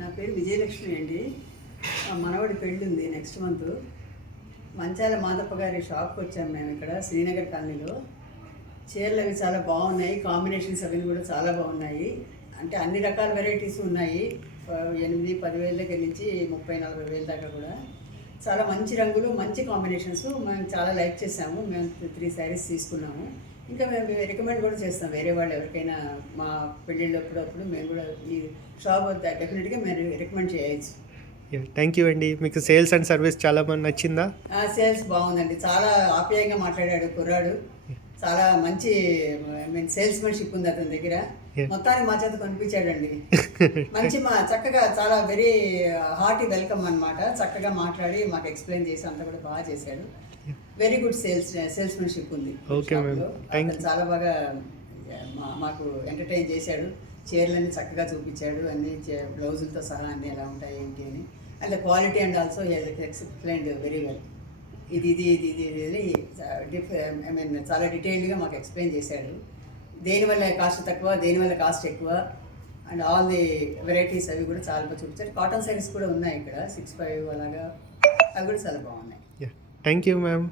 నా పేరు విజయలక్ష్మి అండి. మా మనవడి పెళ్ళి ఉంది నెక్స్ట్ మంత్. మంచాల మాదప్ప గారి షాప్కి వచ్చాము మేము ఇక్కడ శ్రీనగర్ కాలనీలో. చీరలు అవి చాలా బాగున్నాయి, కాంబినేషన్స్ అవి కూడా చాలా బాగున్నాయి. అంటే అన్ని రకాల వెరైటీస్ ఉన్నాయి. 8-10 వేల దగ్గర నుంచి 30-40 వేల దాకా కూడా చాలా మంచి రంగులు, మంచి కాంబినేషన్స్. మేము చాలా లైక్ చేసాము. మేము 3 శారీస్ తీసుకున్నాము. ఇంకా మేము రికమెండ్ కూడా చేస్తాం వేరే వాళ్ళు ఎవరికైనా మా పెళ్ళిళ్ళు అప్పుడప్పుడు మేము కూడా ఈ షాప్ డెఫినెట్గా మేము రికమెండ్ చేయొచ్చు. థ్యాంక్ యూ అండి. మీకు సేల్స్ అండ్ సర్వీస్ చాలా బాగా నచ్చిందా? సేల్స్ బాగుందండి. చాలా ఆప్యాయంగా మాట్లాడాడు కుర్రాడు. చాలా మంచి సేల్స్మెన్షిప్ ఉంది అతని దగ్గర. మొత్తానికి మా చేత కొనిపించాడండి. మంచి చక్కగా చాలా వెరీ హార్టీ వెల్కమ్ అనమాట. చక్కగా మాట్లాడి మాకు ఎక్స్ప్లెయిన్ చేసి అంతా కూడా బాగా చేశాడు. వెరీ గుడ్ సేల్స్మెన్షిప్ ఉంది. అతను చాలా బాగా మాకు ఎంటర్టైన్ చేశాడు. చీరలన్నీ చక్కగా చూపించాడు, అన్ని బ్లౌజులతో సహా అన్నీ ఎలా ఉంటాయి ఏంటి అని. And quality and also explained very well. ఇది ఐ మీన్ చాలా డీటెయిల్డ్గా మాకు ఎక్స్ప్లెయిన్ చేశాడు. దేనివల్ల కాస్ట్ తక్కువ, దేనివల్ల కాస్ట్ ఎక్కువ, అండ్ ఆల్ ది వెరైటీస్ అవి కూడా చాలా బాగా చూపించారు. కాటన్ శారీస్ కూడా ఉన్నాయి ఇక్కడ 6-5 అలాగా, అవి కూడా చాలా బాగున్నాయి. Thank you ma'am.